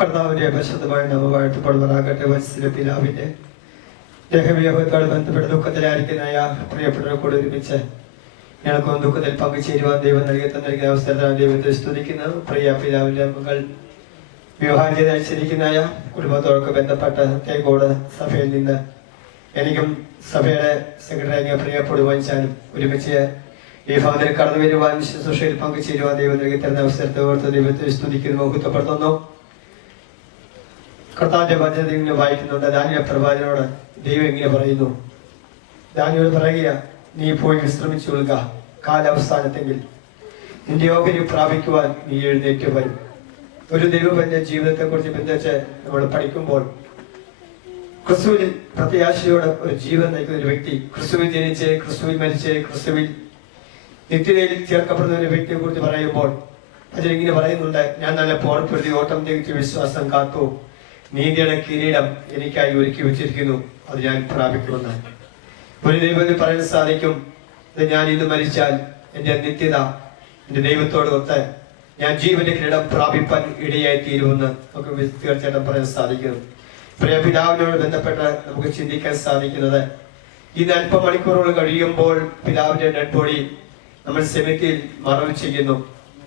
കർത്താവിന്റെ പരിശുദ്ധമായ നാമമായിട്ട് പടുവറാകട്ടെ. വത്സല പിതാവിന്റെ ദേഹവിയോഗത്തോട് ബന്ധപ്പെട്ട ദുഃഖത്തിലായിരിക്കുന്നതായ പ്രിയപ്പെട്ടവരെ കൂടെ ഒരുമിച്ച് ഞങ്ങൾക്കും ദുഃഖത്തിൽ പങ്കുചേരുവാൻ ദൈവം നൽകിയ അവസരത്തിലാണ് ദൈവത്തെ സ്തുതിക്കുന്നത്. പ്രിയ പിതാവിന്റെ മകൾ വിവാഹം ചെയ്ത് അയച്ചിരിക്കുന്നതായ കുടുംബത്തോടൊക്കെ ബന്ധപ്പെട്ട തേക്കോട് സഭയിൽ നിന്ന് എനിക്കും സഭയുടെ സെക്രട്ടറി പ്രിയപ്പെടുവാനും ഒരുമിച്ച് ഈ ഭവനത്തിൽ കടന്നു വരുവാൻ ശുശ്രൂഷയിൽ പങ്കുചേരുവാൻ ദൈവം നൽകി തരുന്ന അവസരത്തെ ഓർത്ത് ദൈവത്തെ സ്തുതിക്കുന്നു, മഹത്വപ്പെടുത്തുന്നു. കർത്താവിന്റെ വചനം ഇങ്ങനെ വായിക്കുന്നുണ്ട്. ദാനിയേൽ പ്രവാചകനോട് ദൈവം ഇങ്ങനെ പറയുന്നു. ദാനിയേൽ പറയുക, നീ പോയി വിശ്രമിച്ചു കൊള്ളുക, കാലാവസാനത്തെങ്കിൽ നിന്റെ ഓഹരി പ്രാപിക്കുവാൻ നീ എഴുന്നേറ്റ് വരും. ഒരു ദൈവത്തിന്റെ ജീവിതത്തെ കുറിച്ച് ബന്ധിച്ച് നമ്മൾ പഠിക്കുമ്പോൾ ക്രിസ്തുവിൽ പ്രത്യാശയോടെ ഒരു ജീവൻ നയിക്കുന്ന ഒരു വ്യക്തി, ക്രിസ്തുവിൽ ജനിച്ച് ക്രിസ്തുവിൽ മരിച്ച് ക്രിസ്തുവിൽ നിത്യതയിൽ ചേർക്കപ്പെടുന്ന ഒരു വ്യക്തിയെ കുറിച്ച് പറയുമ്പോൾ അതിലിങ്ങനെ പറയുന്നുണ്ട്, ഞാൻ നല്ല പോർപ്പെടുത്തി ഓട്ടം തികച്ച് വിശ്വാസം കാത്തു, നീതിയുടെ കിരീടം എനിക്കായി ഒരുക്കി വെച്ചിരിക്കുന്നു, അത് ഞാൻ പ്രാപിക്കുമെന്ന്. ഒരു ദൈവത്തിന് പറയാൻ സാധിക്കും, ഞാൻ ഇന്ന് മരിച്ചാൽ എന്റെ നിത്യത എന്റെ ദൈവത്തോട് ഒത്ത് ഞാൻ ജീവന്റെ കിരീടം പ്രാപിപ്പാൻ ഇടയായി തീരുമെന്ന് നമുക്ക് തീർച്ചയായിട്ടും പറയാൻ സാധിക്കുന്നു. പ്രിയ പിതാവിനോട് ബന്ധപ്പെട്ട് നമുക്ക് ചിന്തിക്കാൻ സാധിക്കുന്നത്, ഇന്ന് അല്പ മണിക്കൂറുകൾ കഴിയുമ്പോൾ പിതാവിന്റെ ഡെഡ് ബോഡി നമ്മൾ സെമിത്തിയിൽ മറവ് ചെയ്യുന്നു.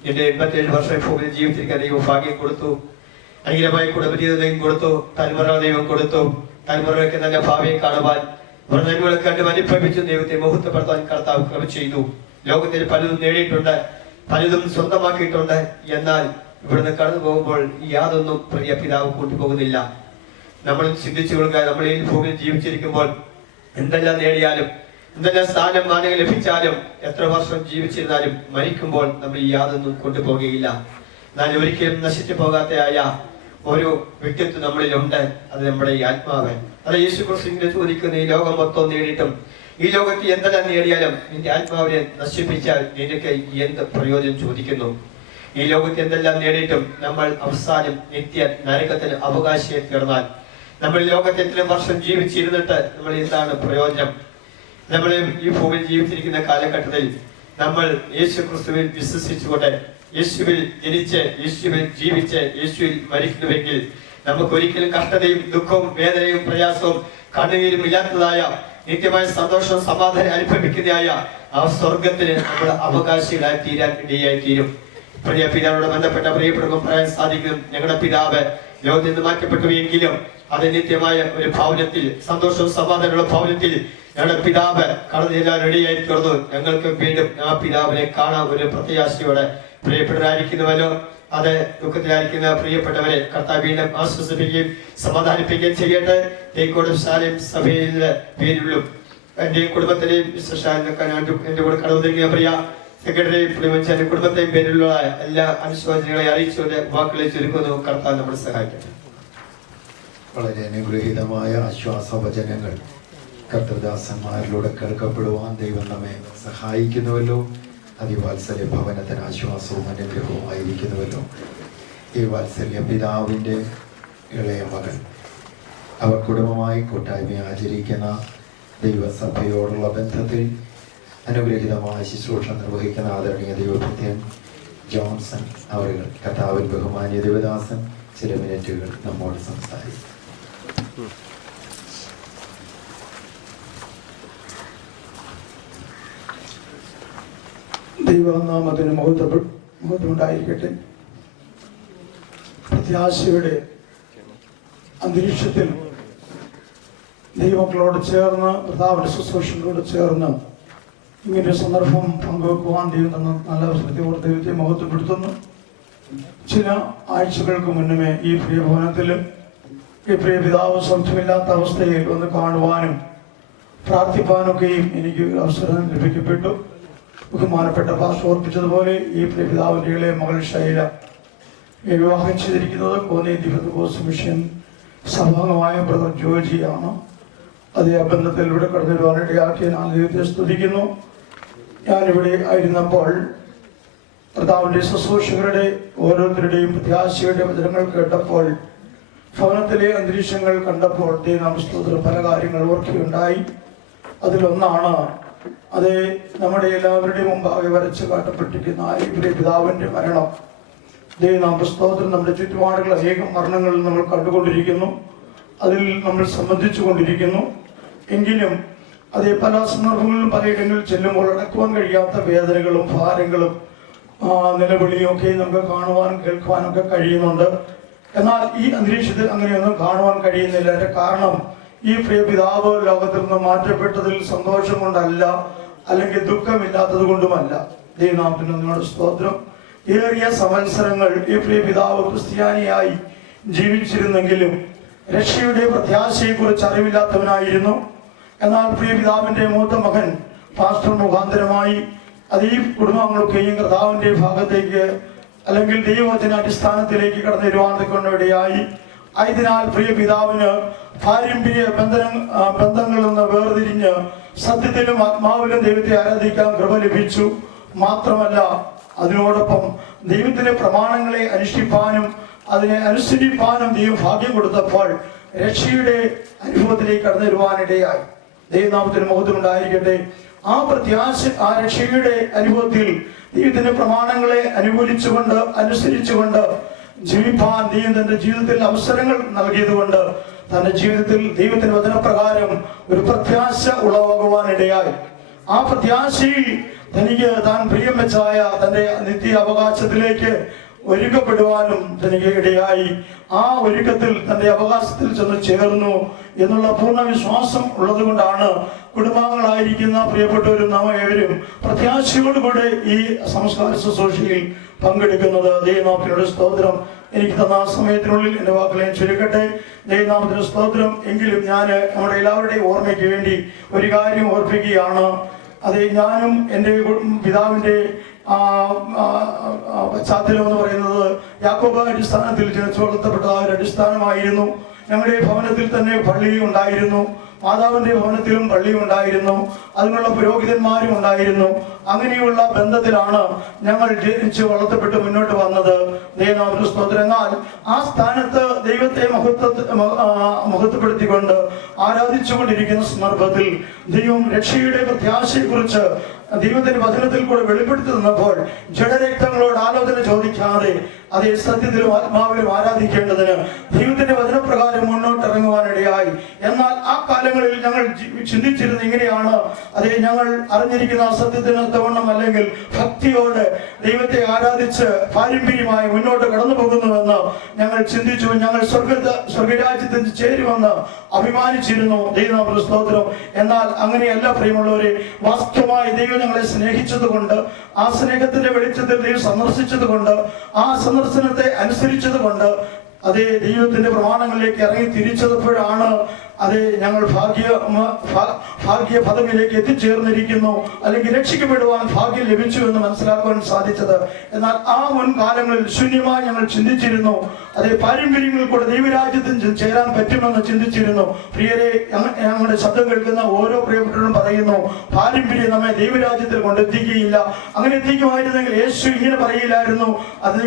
എന്റെ 87 വർഷം ഭൂമിയിൽ ജീവിച്ചിരിക്കാൻ ദൈവം ഭാഗ്യം കൊടുത്തു, അനുഗ്രഹമായ കുടുംബജീവിത ദൈവം കൊടുത്തു, തലമുറ ദൈവം കൊടുത്തു. തലമുറയ്ക്ക് നല്ല ഭാവിയെ കാണുവാൻ നന്മകളെ കണ്ട് അനുഭവിച്ചു ദൈവത്തെ മഹത്വപ്പെടുത്താൻ കർത്താവ് കൃപ ചെയ്തു. ലോകത്തിൽ പലതും നേടിയിട്ടുണ്ട്, പലതും സ്വന്തമാക്കിയിട്ടുണ്ട്. എന്നാൽ ഇവിടുന്ന് കടന്നു പോകുമ്പോൾ യാതൊന്നും പ്രിയ പിതാവ് കൂട്ടിപ്പോകുന്നില്ല. നമ്മൾ ചിന്തിച്ചു കൊടുക്കുക, നമ്മൾ ഈ ഭൂമിയിൽ ജീവിച്ചിരിക്കുമ്പോൾ എന്തെല്ലാം നേടിയാലും എന്തെല്ലാം സ്ഥാനം മാനങ്ങൾ ലഭിച്ചാലും എത്ര വർഷം ജീവിച്ചിരുന്നാലും മരിക്കുമ്പോൾ നമ്മൾ യാതൊന്നും കൊണ്ടുപോകുകയില്ല. എന്നാൽ ഒരിക്കലും നശിച്ചു പോകാത്തയായ ഒരു വ്യക്തിത്വം നമ്മളിലുണ്ട്, അത് നമ്മുടെ ഈ ആത്മാവ്. അത് യേശു ക്രിസ്തുവിനെ ചോദിക്കുന്ന, ഈ ലോകം മൊത്തം നേടിയിട്ടും ഈ ലോകത്ത് എന്തെല്ലാം നേടിയാലും നിന്റെ ആത്മാവിനെ നശിപ്പിച്ചാൽ നിനക്ക് എന്ത് പ്രയോജനം ചോദിക്കുന്നു? ഈ ലോകത്ത് എന്തെല്ലാം നേടിയിട്ടും നമ്മൾ അവസാനം നിത്യ നരകത്തിന് അവകാശിയെ തീർന്നാൽ നമ്മൾ ലോകത്ത് എത്ര വർഷം ജീവിച്ചിരുന്നിട്ട് നമ്മൾ എന്താണ് പ്രയോജനം? നമ്മൾ ഈ ഭൂമിയിൽ ജീവിച്ചിരിക്കുന്ന കാലഘട്ടത്തിൽ നമ്മൾ യേശു ക്രിസ്തുവിൽ വിശ്വസിച്ചുകൊണ്ട് യേശുവിൽ ജനിച്ച് യേശുവിൽ ജീവിച്ച് യേശുവിൽ മരിക്കുന്നുവെങ്കിൽ നമുക്ക് ഒരിക്കലും കഷ്ടതയും ദുഃഖവും വേദനയും പ്രയാസവും കണ്ണുനീരും ഇല്ലാത്തതായ നിത്യമായ സന്തോഷവും സമാധാനം അനുഭവിക്കുന്നതായ ആ സ്വർഗത്തിന് നമ്മൾ അവകാശികളായി തീരാൻ ഇടയായി തീരും. പ്രിയ പിതാവിനോട് ബന്ധപ്പെട്ട പ്രിയപ്പെടുമ്പോൾ പറയാൻ സാധിക്കും, ഞങ്ങളുടെ പിതാവ് ലോകത്തിൽ നിന്ന് മാറ്റപ്പെട്ടു എങ്കിലും അത് നിത്യമായ ഒരു ഭവനത്തിൽ, സന്തോഷവും സമാധാനമുള്ള ഭവനത്തിൽ ഞങ്ങളുടെ പിതാവ് കടന്നു ചെല്ലാൻ റെഡിയായി തീർന്നു. ഞങ്ങൾക്ക് വീണ്ടും ആ പിതാവിനെ കാണാൻ ഒരു പ്രത്യാശയോടെ പ്രിയപ്പെട്ടവരായിരിക്കുന്നുവല്ലോ. അത് ദുഃഖത്തിലായിരിക്കുന്ന പ്രിയപ്പെട്ടവരെ കർത്താവ് വീണ്ടും ആശ്വസിപ്പിക്കുകയും സമാധാനിപ്പിക്കുകയും ചെയ്യട്ടെ. തേക്കോട് ശാലം സഭയിലെ പേരിലും എന്റെ കുടുംബത്തിലെയും എന്റെ കൂടെ കടന്നു പ്രിയ സെക്രട്ടറി പുളിമഞ്ചാന്റെ കുടുംബത്തെയും പേരിലുള്ള എല്ലാ അനുശോചനങ്ങളെ അറിയിച്ചുകൊണ്ട് വാക്കുകളെ ചുരുക്കുന്നു. കർത്താവ് നമ്മളെ സഹായിക്കട്ടെ. വളരെ അനുഗ്രഹീതമായ ആശ്വാസവചനങ്ങൾ കർത്തൃദാസന്മാരിലൂടെ കേൾക്കപ്പെടുവാൻ ദൈവം നമ്മെ സഹായിക്കുന്നുവല്ലോ. അതിവാത്സല്യ ഭവനത്തിന് ആശ്വാസവും അനുഗ്രഹവുമായിരിക്കുന്നുവല്ലോ. ഈ വാത്സല്യ പിതാവിൻ്റെ ഇളയ മകൻ അവർ കുടുംബമായി കൂട്ടായ്മ ആചരിക്കുന്ന ദൈവസഭയോടുള്ള ബന്ധത്തിൽ അനുഗ്രഹീതമായ ശുശ്രൂഷ നിർവഹിക്കുന്ന ആദരണീയ ദൈവഭൃത്യൻ ജോൺസൺ അവർ കർത്താവിൽ ബഹുമാന്യ ദേവദാസൻ ചില മിനിറ്റുകൾ നമ്മോട് സംസാരിക്കും. ദൈവനാമത്തിന് മഹത്വമുണ്ടായിരിക്കട്ടെ. പ്രത്യാശയുടെ അന്തരീക്ഷത്തിൽ ദൈവമക്കളോട് ചേർന്ന് കർത്താവിന്റെ ശുശ്രൂഷകളോട് ചേർന്ന് ഇങ്ങനൊരു സന്ദർഭം പങ്കുവെക്കുവാൻ ദൈവം തന്ന നല്ല അവസരത്തോട് ദൈവത്തെ മഹത്വപ്പെടുത്തുന്നു. ചില ആഴ്ചകൾക്ക് മുന്നമേ ഈ പ്രിയ ഭവനത്തിലും ഈ പ്രിയ പിതാവ് സൗഖ്യമില്ലാത്ത അവസ്ഥയിൽ ഒന്ന് കാണുവാനും പ്രാർത്ഥിപ്പാനൊക്കെയും എനിക്ക് അവസരം ലഭിക്കപ്പെട്ടു. ബഹുമാനപ്പെട്ട ഭാഷ ഓർപ്പിച്ചതുപോലെ ഈ പ്രിയ പിതാവിൻ്റെ ഇളയ മകൾ ശൈല വിവാഹം ചെയ്തിരിക്കുന്നത് കോന്നി ദിവസം മിഷൻ സഭാംഗമായ ബ്രദർ ജോജിയാണ്. അതേ ബന്ധത്തിൽ ഇവിടെ കടന്നു വരുവാനിടയാക്കിയ ഞാൻ ദൈവത്തെ സ്തുതിക്കുന്നു. ഞാനിവിടെ ആയിരുന്നപ്പോൾ കർത്താവിൻ്റെ ശുശ്രൂഷകരുടെ ഓരോരുത്തരുടെയും പ്രത്യാശയുടെ വചനങ്ങൾ കേട്ടപ്പോൾ ഭവനത്തിലെ അന്തരീക്ഷങ്ങൾ കണ്ടപ്പോൾ ദൈവനാമസ്തോത്രം പല കാര്യങ്ങൾ ഓർക്കുകയുണ്ടായി. അതിലൊന്നാണ് അത് നമ്മുടെ എല്ലാവരുടെയും മുമ്പാകെ വരച്ച് കാട്ടപ്പെട്ടിരിക്കുന്ന ഈ പിതാവിൻ്റെ മരണം. ദൈവനാമ സ്തോത്രം. നമ്മുടെ ചുറ്റുപാടുകൾ അനേകം മരണങ്ങൾ നമ്മൾ കണ്ടുകൊണ്ടിരിക്കുന്നു, അതിൽ നമ്മൾ സംബന്ധിച്ചു കൊണ്ടിരിക്കുന്നു. എങ്കിലും അതേ പല സന്ദർഭങ്ങളിലും പലയിടങ്ങളിൽ ചെല്ലുമ്പോൾ അടക്കുവാൻ കഴിയാത്ത വേദനകളും ഭാരങ്ങളും നിലവിളിയും ഒക്കെ നമുക്ക് കാണുവാനും കേൾക്കുവാനും ഒക്കെ കഴിയുന്നുണ്ട്. എന്നാൽ ഈ അന്തരീക്ഷത്തിൽ അങ്ങനെയൊന്നും കാണുവാൻ കഴിയുന്നില്ല. അതിന്റെ കാരണം ഈ പ്രിയ പിതാവ് ലോകത്തിൽ നിന്ന് മാറ്റപ്പെട്ടതിൽ സന്തോഷം കൊണ്ടല്ല, അല്ലെങ്കിൽ ദുഃഖമില്ലാത്തത് കൊണ്ടുമല്ല. ദൈവനാമത്തിന് നിങ്ങളുടെ സ്തോത്രം. ഏറിയ സംവത്സരങ്ങൾ ഈ പ്രിയ പിതാവ് ക്രിസ്ത്യാനിയായി ജീവിച്ചിരുന്നെങ്കിലും രക്ഷയുടെ പ്രത്യാശയെ കുറിച്ച് അറിവില്ലാത്തവനായിരുന്നു. എന്നാൽ പ്രിയ പിതാവിന്റെ മൂത്ത മകൻ പാസ്റ്റർ മുഖാന്തരമായി അത് ഈ കുടുംബങ്ങളൊക്കെയും കർത്താവിന്റെ ഭാഗത്തേക്ക് അല്ലെങ്കിൽ ദൈവവചന അടിസ്ഥാനത്തിലേക്ക് കടന്നു വരുവാനിടയായി. ആയതിനാൽ പ്രിയ പിതാവിന് പാരമ്പര്യ ബന്ധങ്ങളിൽ നിന്ന് വേർതിരിഞ്ഞ് സത്യത്തിലും ആത്മാവിലും ദൈവത്തെ ആരാധിക്കാൻ കൃപ ലഭിച്ചു. മാത്രമല്ല, അതിനോടൊപ്പം ദൈവത്തിന്റെ പ്രമാണങ്ങളെ അനുഷ്ഠിപ്പാനും അതിനെ അനുസരിപ്പാനും ദൈവം ഭാഗ്യം കൊടുത്തപ്പോൾ രക്ഷയുടെ അനുഭവത്തിലേക്ക് കടന്നു വരുവാനിടയായി. ദൈവനാമത്തിന് മഹത്വം ഉണ്ടായിരിക്കട്ടെ. ആ പ്രത്യാശ, ആ രക്ഷയുടെ അനുഭവത്തിൽ ദൈവത്തിന്റെ പ്രമാണങ്ങളെ അനുകൂലിച്ചുകൊണ്ട് അനുസരിച്ചുകൊണ്ട് ജീവിപ്പാൻ ദൈവം തന്റെ ജീവിതത്തിൽ അവസരങ്ങൾ നൽകിയതുകൊണ്ട് തന്റെ ജീവിതത്തിൽ ദൈവത്തിന്റെ വചനപ്രകാരം ഒരു പ്രത്യാശ ഉളവാകുവാനിടയായി. ആ പ്രത്യാശയിൽ തനിക്ക് താൻ പ്രിയം വെച്ചായ തന്റെ നിത്യ അവകാശത്തിലേക്ക് ഒരുക്കപ്പെടുവാനും തനിക്ക് ഇടയായി. ആ ഒരുക്കത്തിൽ തന്റെ അവകാശത്തിൽ ചെന്ന് ചേർന്നു എന്നുള്ള പൂർണ്ണ വിശ്വാസം ഉള്ളത് കൊണ്ടാണ് കുടുംബാംഗങ്ങളായിരിക്കുന്ന പ്രിയപ്പെട്ടവരും നാം ഏവരും പ്രത്യാശയോടുകൂടെ ഈ സംസ്കാര ശുശ്രൂഷയിൽ പങ്കെടുക്കുന്നത്. ദൈവനാമത്തിനുള്ള സ്തോത്രം. എനിക്ക് തന്ന സമയത്തിനുള്ളിൽ എന്റെ വാക്കുകളെ ചുരുക്കട്ടെ. ദൈവനാമത്തിന് സ്തോത്രം. എങ്കിലും ഞാൻ നമ്മുടെ എല്ലാവരുടെയും ഓർമ്മയ്ക്ക് വേണ്ടി ഒരു കാര്യം ഓർപ്പിക്കുകയാണ്. അത് ഞാനും എൻ്റെ പിതാവിൻ്റെ പശ്ചാത്തലം എന്ന് പറയുന്നത് യാക്കോബ അടിസ്ഥാനത്തിൽ ജനിച്ചു വളർത്തപ്പെട്ട ഒരു അടിസ്ഥാനമായിരുന്നു. ഞങ്ങളുടെ ഭവനത്തിൽ തന്നെ പള്ളി ഉണ്ടായിരുന്നു, മാതാവിന്റെ ഭവനത്തിലും പള്ളി ഉണ്ടായിരുന്നു, അതിനുള്ള പുരോഹിതന്മാരും ഉണ്ടായിരുന്നു. അങ്ങനെയുള്ള ബന്ധത്തിലാണ് ഞങ്ങൾ ജനിച്ച് വളർത്തപ്പെട്ട് മുന്നോട്ട് വന്നത്. ദൈവനാമത്തിന് സ്തോത്രം. എന്നാൽ ആ സ്ഥാനത്ത് ദൈവത്തെ മഹത്വപ്പെടുത്തിക്കൊണ്ട് ആരാധിച്ചുകൊണ്ടിരിക്കുന്ന സന്ദർഭത്തിൽ ദൈവം രക്ഷയുടെ പ്രത്യാശയെ കുറിച്ച് ദൈവത്തിന്റെ വചനത്തിൽ കൂടെ വെളിപ്പെടുത്തി തന്നപ്പോൾ ജഡരക്തങ്ങളോട് ആലോചന ചോദിക്കാതെ അതേ സത്യത്തിലും ആത്മാവിലും ആരാധിക്കേണ്ടതിന് ദൈവത്തിന്റെ വചനപ്രകാരം മുന്നോട്ടിറങ്ങുവാനിടയായി. എന്നാൽ ആ കാലങ്ങളിൽ ഞങ്ങൾ ചിന്തിച്ചിരുന്നത് ഇങ്ങനെയാണ്. അതേ ഞങ്ങൾ അറിഞ്ഞിരിക്കുന്ന സത്യത്തിന് തവണ്ണം അല്ലെങ്കിൽ ഭക്തിയോടെ ദൈവത്തെ ആരാധിച്ച് പാരമ്പര്യമായി മുന്നോട്ട് കടന്നു പോകുന്നുവെന്ന് ഞങ്ങൾ ചിന്തിച്ചു. ഞങ്ങൾ സ്വർഗരാജ്യത്തിൽ ചേരുമെന്ന് അഭിമാനിച്ചിരുന്നു. ദൈവനാമത്തിന് സ്തോത്രം. എന്നാൽ അങ്ങനെയല്ല പ്രിയമുള്ളവരെ. വാസ്തവമായി ദൈവം ഞങ്ങളെ സ്നേഹിച്ചത് കൊണ്ട്, ആ സ്നേഹത്തിന്റെ വെളിച്ചത്തിൽ ദൈവം സന്ദർശിച്ചത് കൊണ്ട്, ആ സന്ദർശനത്തെ അനുസരിച്ചത് കൊണ്ട്, അതേ ദൈവത്തിന്റെ പ്രമാണങ്ങളിലേക്ക് ഇറങ്ങി തിരിച്ചപ്പോഴാണ് അതെ ഞങ്ങൾ ഭാഗ്യ പദവിയിലേക്ക് എത്തിച്ചേർന്നിരിക്കുന്നു, അല്ലെങ്കിൽ രക്ഷിക്കപ്പെടുവാൻ ഭാഗ്യം ലഭിച്ചു എന്ന് മനസ്സിലാക്കുവാൻ സാധിച്ചത്. എന്നാൽ ആ മുൻകാലങ്ങളിൽ ശൂന്യമായി ഞങ്ങൾ ചിന്തിച്ചിരുന്നു. അതേ പാരമ്പര്യങ്ങളിൽ കൂടെ ദൈവരാജ്യത്തിൽ ചേരാൻ പറ്റുമെന്ന് ചിന്തിച്ചിരുന്നു. പ്രിയരെ, ഞങ്ങളുടെ ശബ്ദം കേൾക്കുന്ന ഓരോ പ്രിയപ്പെട്ടവരും പറയുന്നു, പാരമ്പര്യം നമ്മെ ദൈവരാജ്യത്തിൽ കൊണ്ടെത്തിക്കുകയില്ല. അങ്ങനെ എത്തിക്കുമായിരുന്നെങ്കിൽ യേശു ഇങ്ങനെ പറയില്ലായിരുന്നു, അത്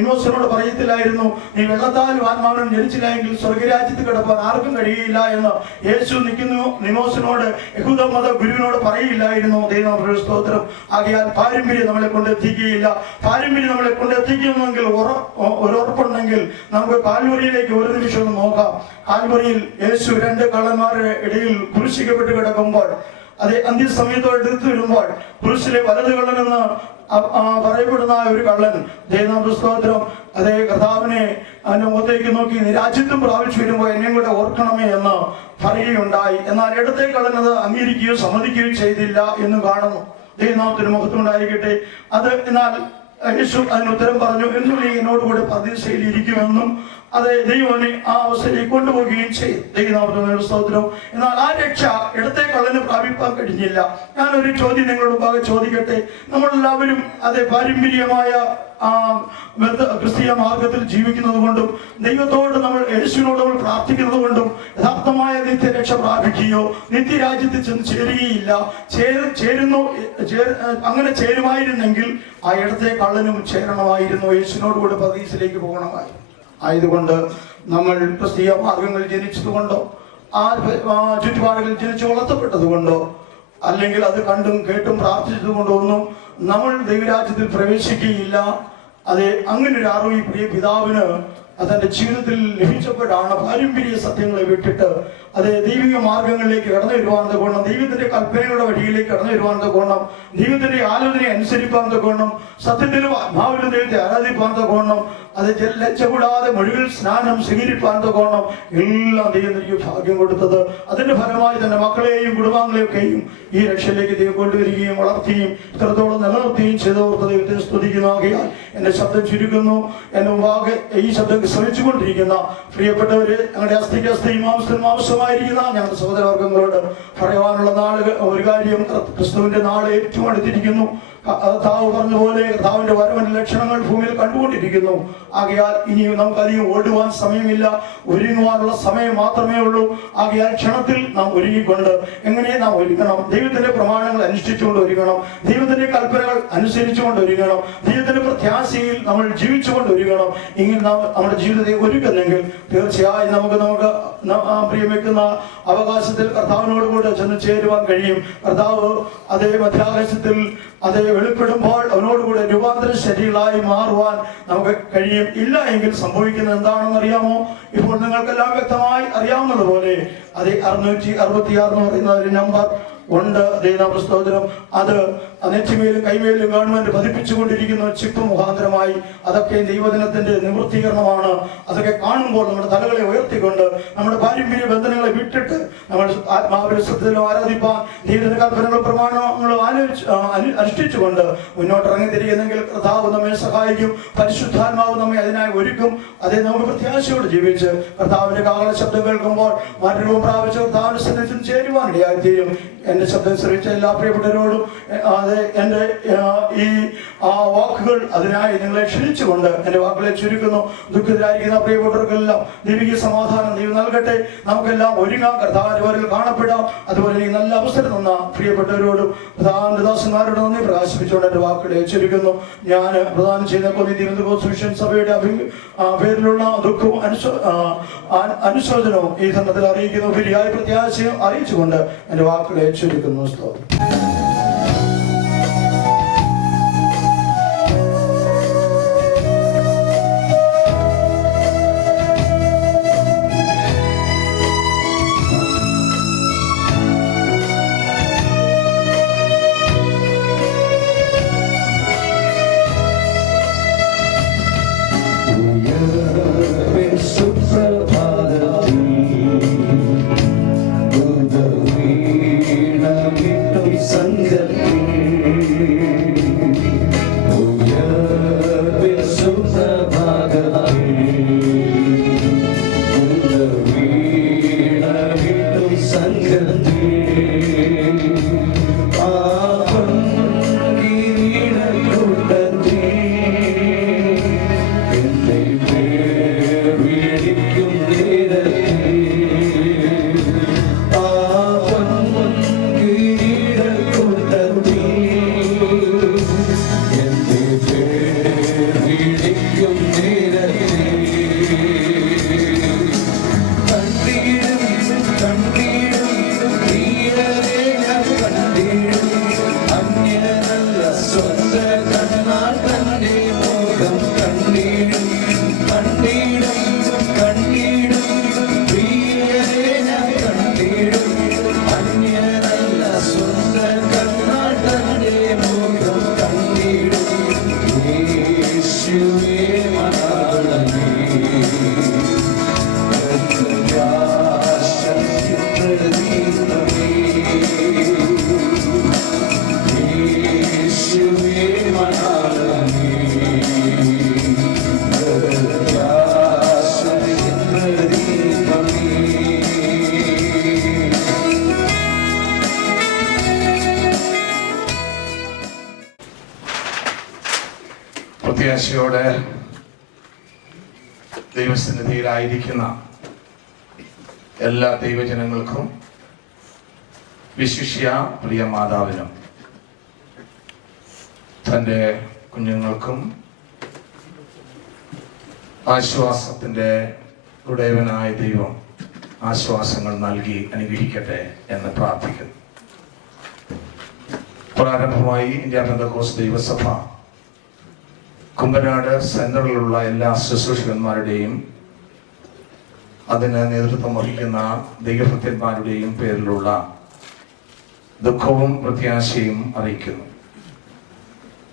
നിമോസിനോട് പറയത്തില്ലായിരുന്നു, നീ വെള്ളത്താലും ആത്മാവിനും ജനിച്ചില്ലെങ്കിൽ സ്വർഗരാജ്യത്തിൽ കിടപ്പാൻ ആർക്കും കഴിയില്ല എന്ന് യേശു നിമോസിനോട് യഹൂദ മത ഗുരുവിനോട് പറയില്ലായിരുന്നു. ദൈവനാമത്തിന് സ്തോത്രം. ആകയാൽ പാരമ്പര്യം നമ്മളെ കൊണ്ടെത്തിക്കുകയില്ല. പാരമ്പര്യം നമ്മളെ കൊണ്ടെത്തിക്കുമെങ്കിൽ ഒരു ഉറപ്പുണ്ടെങ്കിൽ നമുക്ക് കാൽവറിയിലേക്ക് ഒരു നിമിഷം ഒന്ന് നോക്കാം. കാൽവറിയിൽ യേശു രണ്ട് കള്ളന്മാരുടെ ഇടയിൽ കുരിശിക്കപ്പെട്ട് കിടക്കുമ്പോൾ, അതേ അന്ത്യസമയത്തോട് എടുത്തു വരുമ്പോൾ കുരിശിലെ വലത് കള്ളനെന്ന് പറയപ്പെടുന്ന ഒരു കള്ളൻ, ദൈവനാമത്തിന് സ്തോത്രം, അതേ കർത്താവിനെ അതിന്റെ മുഖത്തേക്ക് നോക്കി നീ രാജ്യത്തും പ്രാപിച്ചു വരുമ്പോൾ എന്നെയും കൂടെ ഓർക്കണമേ എന്ന് പറയുകയുണ്ടായി. എന്നാൽ ഇടത്തെ കള്ളനത് അംഗീകരിക്കുകയോ സമ്മതിക്കുകയോ ചെയ്തില്ല എന്ന് കാണുന്നു. ദൈവനാമത്തിന് മഹത്വം ഉണ്ടായിരിക്കട്ടെ. അത് എന്നാൽ യേശു അതിന് ഉത്തരം പറഞ്ഞു, എന്നും നീ എന്നോട് കൂടെ പരദീസയിൽ ഇരിക്കുമെന്നും അതെ ദൈവനെ ആ അവസ്ഥയിലേക്ക് കൊണ്ടുപോവുകയും ചെയ്തു. ദൈവനാമത്തിന് സ്തോത്രം. എന്നാൽ ആ രക്ഷ ഇടത്തെ കള്ളന് പ്രാപിപ്പാൻ കഴിഞ്ഞില്ല. ഞാനൊരു ചോദ്യം നിങ്ങളുടെ മുമ്പാകെ ചോദിക്കട്ടെ. നമ്മളെല്ലാവരും അതേ പാരമ്പര്യമായ ക്രിസ്തീയ മാർഗത്തിൽ ജീവിക്കുന്നത് കൊണ്ടും ദൈവത്തോട് നമ്മൾ യേശുവിനോട് നമ്മൾ പ്രാർത്ഥിക്കുന്നത് കൊണ്ടും യഥാർത്ഥമായ നിത്യരക്ഷ പ്രാപിക്കുകയോ നിത്യരാജ്യത്തിൽ ചെന്ന് ചേരുകയില്ല. അങ്ങനെ ചേരുമായിരുന്നെങ്കിൽ ആ ഇടത്തെ കള്ളനും ചേരണമായിരുന്നു, യേശുവിനോട് കൂടെ പരദീസയിലേക്ക് പോകണമായിരുന്നു. ആയതുകൊണ്ട് നമ്മൾ ക്രിസ്തീയ മാർഗങ്ങൾ ജനിച്ചതുകൊണ്ടോ ആ ചുറ്റുപാടുകളിൽ ജനിച്ചു വളർത്തപ്പെട്ടത് കൊണ്ടോ അല്ലെങ്കിൽ അത് കണ്ടും കേട്ടും പ്രാർത്ഥിച്ചത് കൊണ്ടോ ഒന്നും നമ്മൾ ദൈവരാജ്യത്തിൽ പ്രവേശിക്കുകയില്ല. അതെ, അങ്ങനെ ഒരു അറിവ് ഈ പ്രിയ പിതാവിന് തന്റെ ജീവിതത്തിൽ ലഭിച്ചപ്പോഴാണ് പാരമ്പര്യ സത്യങ്ങളെ വിട്ടിട്ട് അതെ ദൈവിക മാർഗങ്ങളിലേക്ക് കടന്നു വരുവാൻ തക്കോണം, ദൈവത്തിന്റെ കൽപ്പനയുടെ വഴിയിലേക്ക് കടന്നു വരുവാൻ തക്കോണം, ദൈവത്തിന്റെ ആലോചനയെ അനുസരിപ്പാൻ തക്കോണം, സത്യത്തിലും ആത്മാവിലും ദൈവത്തെ ആരാധിപ്പാൻ തക്കോണം, അത് ലജ്ജ കൂടാതെ മൊഴികൾ സ്നാനം സ്വീകരിപ്പാൻ തക്കോണം എല്ലാം ദൈവം എനിക്ക് ഭാഗ്യം കൊടുത്തത്. അതിന്റെ ഫലമായി തന്റെ മക്കളെയും കുടുംബാംഗങ്ങളെയൊക്കെയും ഈ രക്ഷയിലേക്ക് ദൈവം കൊണ്ടുവരികയും വളർത്തുകയും ഇത്രത്തോളം നിലനിർത്തുകയും ചെയ്തവർക്ക് ദൈവത്തെ സ്തുതിക്കുന്നു. ആകയാൽ എന്റെ ശബ്ദം ചുരുക്കുന്നു. എന്റെ മുമ്പാകെ ഈ ശബ്ദം ശ്രമിച്ചുകൊണ്ടിരിക്കുന്ന പ്രിയപ്പെട്ടവര്, ഞങ്ങളുടെ അസ്ഥിക്ക് അസ്ഥിയും മാംസത്തിന് മാംസമായിരിക്കുന്ന ഞങ്ങളുടെ സഹോദരവർഗങ്ങളോട് പറയാനുള്ള നാളുകൾ ഒരു കാര്യം, ക്രിസ്തുവിന്റെ നാൾ ഏറ്റവും അടുത്തിരിക്കുന്നു. കർത്താവ് പറഞ്ഞതുപോലെ കർത്താവിന്റെ വരവിന്റെ ലക്ഷണങ്ങൾ ഭൂമിയിൽ കണ്ടുകൊണ്ടിരിക്കുന്നു. ആകയാൽ ഇനിയും നമുക്ക് അധികം ഓടുവാൻ സമയമില്ല, ഒരുങ്ങുവാനുള്ള സമയം മാത്രമേ ഉള്ളൂ. ആകയാൽ ക്ഷണത്തിൽ നാം ഒരുങ്ങിക്കൊണ്ട് എങ്ങനെ നാം ഒരുങ്ങണം? ദൈവത്തിന്റെ പ്രമാണങ്ങൾ അനുഷ്ഠിച്ചുകൊണ്ട് ഒരുങ്ങണം, ദൈവത്തിന്റെ കൽപ്പനകൾ അനുസരിച്ചുകൊണ്ട് ഒരുങ്ങണം, ദൈവത്തിന്റെ പ്രത്യാശയിൽ നമ്മൾ ജീവിച്ചുകൊണ്ട് ഒരുങ്ങണം. ഇങ്ങനെ നാം നമ്മുടെ ജീവിതത്തെ ഒരുക്കുന്നെങ്കിൽ തീർച്ചയായും നമുക്ക് പ്രിയം വെക്കുന്ന അവകാശത്തിൽ കർത്താവിനോട് കൂടെ ചെന്ന് ചേരുവാൻ കഴിയും. കർത്താവ് അതേ മധ്യാകാശത്തിൽ അതേ വെളിപ്പെടുമ്പോൾ അവനോടുകൂടെ രൂപാന്തര ശരീരങ്ങളായി മാറുവാൻ നമുക്ക് കഴിയും. ഇല്ല എങ്കിൽ സംഭവിക്കുന്നത് എന്താണെന്ന് അറിയാമോ? ഇപ്പോൾ നിങ്ങൾക്കെല്ലാം വ്യക്തമായി അറിയാവുന്നതുപോലെ അതേ 666 എന്ന് പറയുന്ന ഒരു നമ്പർ ഉണ്ട് ദൈവനാമസ്തോത്രം. അത് നെറ്റിമേലും കൈമേലും ഗവൺമെന്റ് പതിപ്പിച്ചുകൊണ്ടിരിക്കുന്ന ചിപ്പ് മുഖാന്തരമായി അതൊക്കെ ദൈവദിനത്തിന്റെ നിവൃത്തീകരണമാണ്. അതൊക്കെ കാണുമ്പോൾ നമ്മുടെ തലകളെ ഉയർത്തിക്കൊണ്ട് നമ്മുടെ പാരമ്പര്യ ബന്ധനങ്ങളെ വിട്ടിട്ട് നമ്മൾ ആത്മാവിന്റെ ശ്രദ്ധയിലും ആരാധിപ്പാൻ ദൈവത്തിന്റെ കൽപ്പനകളും പ്രമാണങ്ങളും അനുഷ്ഠിച്ചുകൊണ്ട് മുന്നോട്ടിറങ്ങി തിരികുന്നെങ്കിൽ കർത്താവ് നമ്മെ സഹായിക്കും. പരിശുദ്ധാത്മാവ് നമ്മെ അതിനായി ഒരുക്കും. അതേ നമുക്ക് പ്രത്യാശയോട് ജീവിച്ച് കർത്താവിന്റെ കാഹള ശബ്ദം കേൾക്കുമ്പോൾ മാറ്റവും പ്രാപിച്ച കർത്താവിന്റെ സന്നിധിയിൽ ചേരുവാൻ ഇടയായിത്തീരും. എന്റെ ശബ്ദം ശ്രമിച്ച എല്ലാ പ്രിയപ്പെട്ടവരോടും എന്റെ ഈ വാക്കുകൾ അതിനായി നിങ്ങളെ ക്ഷണിച്ചുകൊണ്ട് എന്റെ വാക്കുകളെ ചുരുക്കുന്നു. ദുഃഖിതരായിരിക്കുന്ന പ്രിയപ്പെട്ടവർക്കെല്ലാം ദൈവിക സമാധാനം ദൈവം നൽകട്ടെ. നമുക്കെല്ലാം ഒരുങ്ങാം, കർത്താവിന്റെ വരവിൽ കാണപ്പെടാം. അതുപോലെ ഈ നല്ല അവസരം തന്ന പ്രിയപ്പെട്ടവരോടും പ്രധാനദാസന്മാരോട് നന്ദി പ്രകാശിപ്പിച്ചുകൊണ്ട് എന്റെ വാക്കുകളെ ചുരുക്കുന്നു. ഞാൻ പ്രദാനം ചെയ്യുന്ന കൊതിരുന്ന സഭയുടെ പേരിലുള്ള ദുഃഖവും അനുശോചനവും ഈ ഘട്ടത്തിൽ അറിയിക്കുന്നു. ഉപരിയായ പ്രത്യാശയും അറിയിച്ചുകൊണ്ട് എന്റെ വാക്കുകളെ ചുരുക്കുന്നു. പ്രത്യാശയോടെ ദൈവസന്നിധിയിലായിരിക്കുന്ന എല്ലാ ദൈവജനങ്ങൾക്കും വിശിഷ്യ പ്രിയ മാതാവിനും തൻ്റെ കുഞ്ഞുങ്ങൾക്കും ആശ്വാസത്തിൻ്റെ ഉടയവനായ ദൈവം ആശ്വാസങ്ങൾ നൽകി അനുഗ്രഹിക്കട്ടെ എന്ന് പ്രാർത്ഥിക്കുന്നു. പ്രാരംഭമായി ഇന്ത്യ പെന്തക്കോസ്ത് ദൈവസഭ കുമ്പനാട് സെന്ററിലുള്ള എല്ലാ ശുശ്രൂഷകന്മാരുടെയും അതിന് നേതൃത്വം വഹിക്കുന്ന ദൈവഭക്തന്മാരുടെയും പേരിലുള്ള ദുഃഖവും പ്രത്യാശയും അറിയിക്കുന്നു.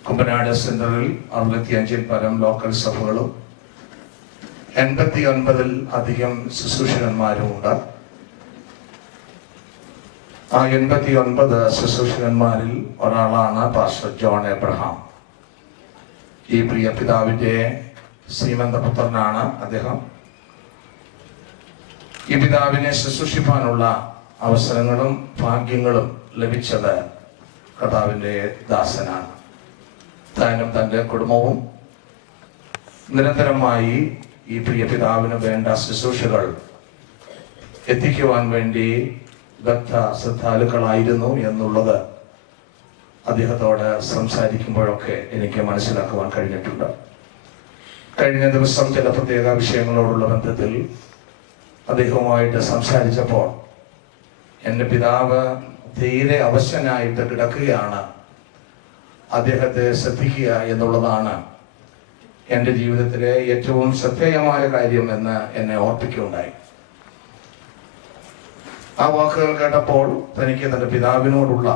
കുമ്പനാട് സെന്ററിൽ 65-ൽ പരം ലോക്കൽ സഭകളും 89-ൽ അധികം ശുശ്രൂഷകന്മാരും ഉണ്ട്. ആ 89 ശുശ്രൂഷകന്മാരിൽ ഒരാളാണ് പാസ്റ്റർ ജോൺ എബ്രഹാം. ഈ പ്രിയ പിതാവിന്റെ ശ്രീമന്തപുത്രനാണ് അദ്ദേഹം. ഈ പിതാവിനെ ശുശ്രൂഷിപ്പാനുള്ള അവസരങ്ങളും ഭാഗ്യങ്ങളും ലഭിച്ചത് കർത്താവിന്റെ ദാസനാണ്. താനും തൻ്റെ കുടുംബവും നിരന്തരമായി ഈ പ്രിയ പിതാവിന് വേണ്ട ശുശ്രൂഷകൾ എത്തിക്കുവാൻ വേണ്ടി ശ്രദ്ധാലുക്കളായിരുന്നു എന്നുള്ളത് അദ്ദേഹത്തോട് സംസാരിക്കുമ്പോഴൊക്കെ എനിക്ക് മനസ്സിലാക്കുവാൻ കഴിഞ്ഞിട്ടുണ്ട്. കഴിഞ്ഞ ദിവസം ചില പ്രത്യേക വിഷയങ്ങളോടുള്ള ബന്ധത്തിൽ അദ്ദേഹവുമായിട്ട് സംസാരിച്ചപ്പോൾ എൻ്റെ പിതാവ് തീരെ അവശനായിട്ട് കിടക്കുകയാണ്, അദ്ദേഹത്തെ ശ്രദ്ധിക്കുക എന്നുള്ളതാണ് എൻ്റെ ജീവിതത്തിലെ ഏറ്റവും ശ്രദ്ധേയമായ കാര്യം എന്ന് എന്നെ ഓർപ്പിക്കുകയുണ്ടായി. ആ വാക്കുകൾ കേട്ടപ്പോൾ തനിക്ക് തൻ്റെ പിതാവിനോടുള്ള